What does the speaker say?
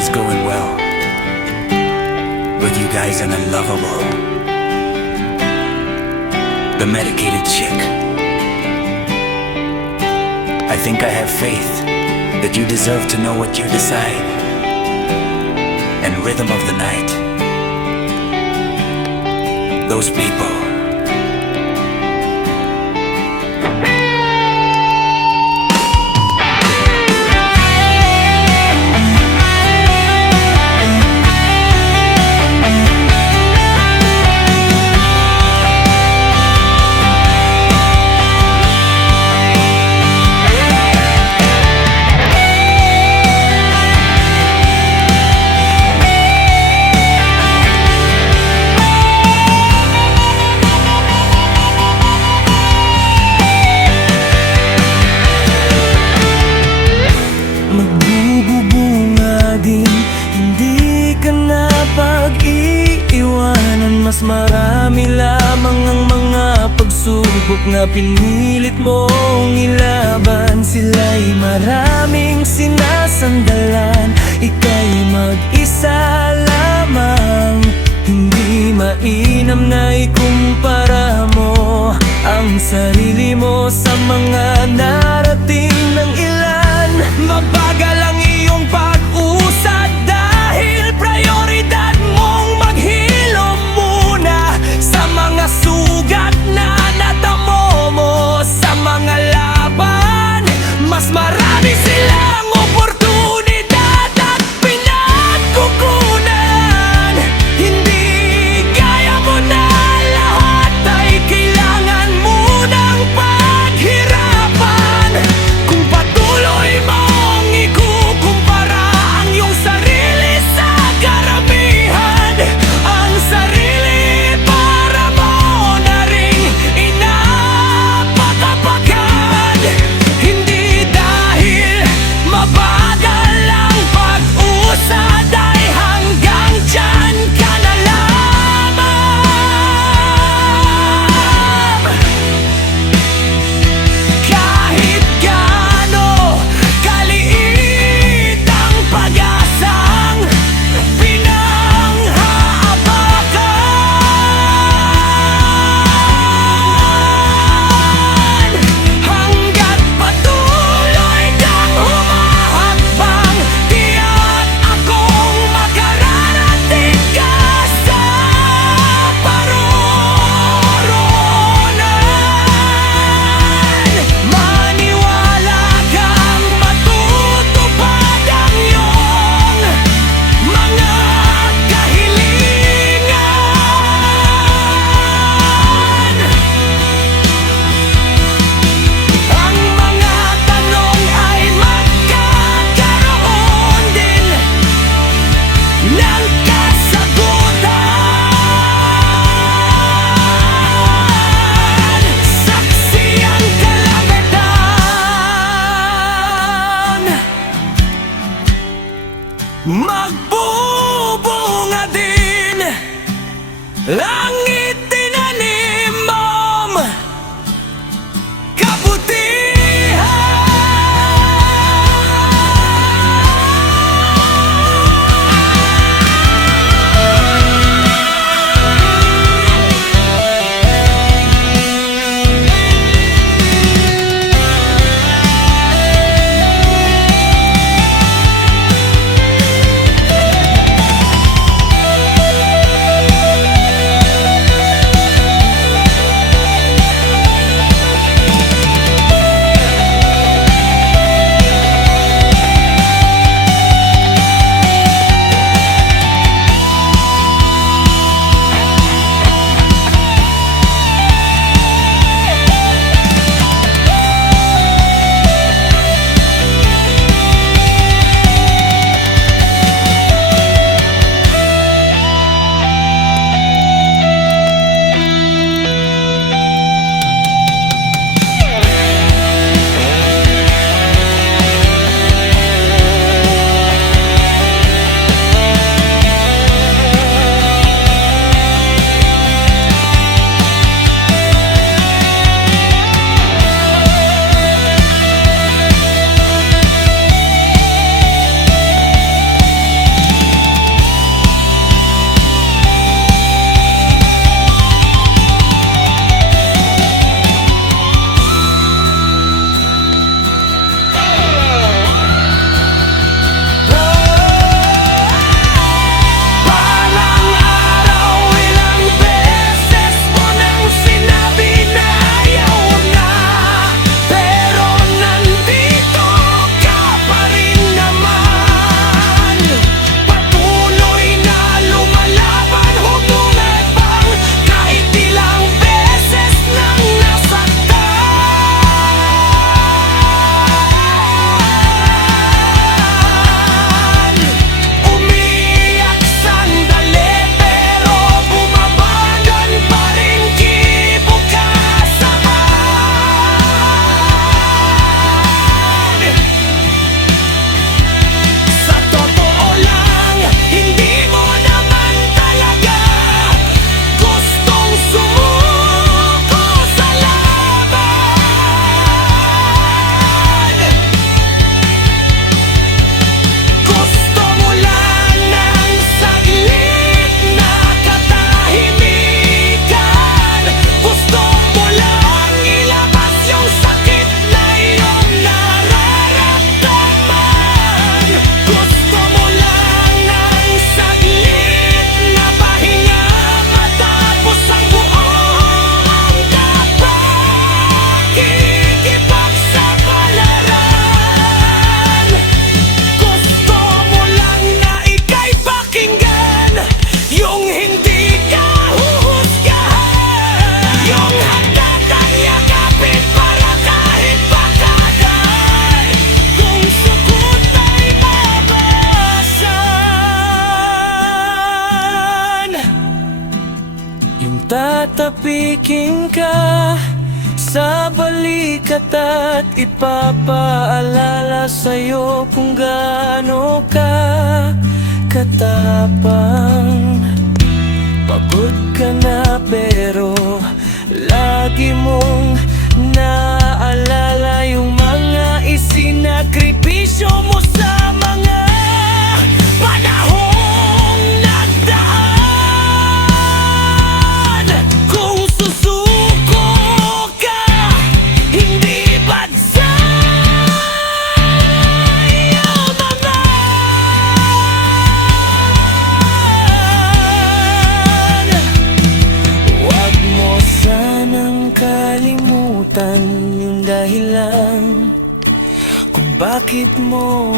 is going well, but you guys are unlovable. The medicated chick. I think I have faith that you deserve to know what you decide. And rhythm of the night. Those people. Mas marami lamang ang mga pagsubok na pinilit mong ilaban. Sila'y maraming sinasandalan, ika'y mag-isa lamang. Hindi mainam na ikumpara mo ang sarili mo sa mga narating ng ilan. Mabagal ang iyong pag-usad dahil prioridad mong maghilom sa mga sugat na natamo mo sa mga laban. Mas marami silang oportunidad at pinagkukunan. Hindi kaya mo na lahat, ay kailangan mo ng paghirapan. Kung patuloy mong ikukumpara ang iyong sarili sa karamihan, ang sarili magbubunga din ang itinanim mong kabutihan. Balikin ka sa balikat at ipapaalala sa'yo kung gaano ka katapang. Pagod ka na pero lagi mong naaalala yung mga isinakripisyo mo sa mga panahong nagdaan. Kung susuko ka, hindi ba't sa'yo naman? Huwag mo sanang kalimutan yung dahilan kung bakit mo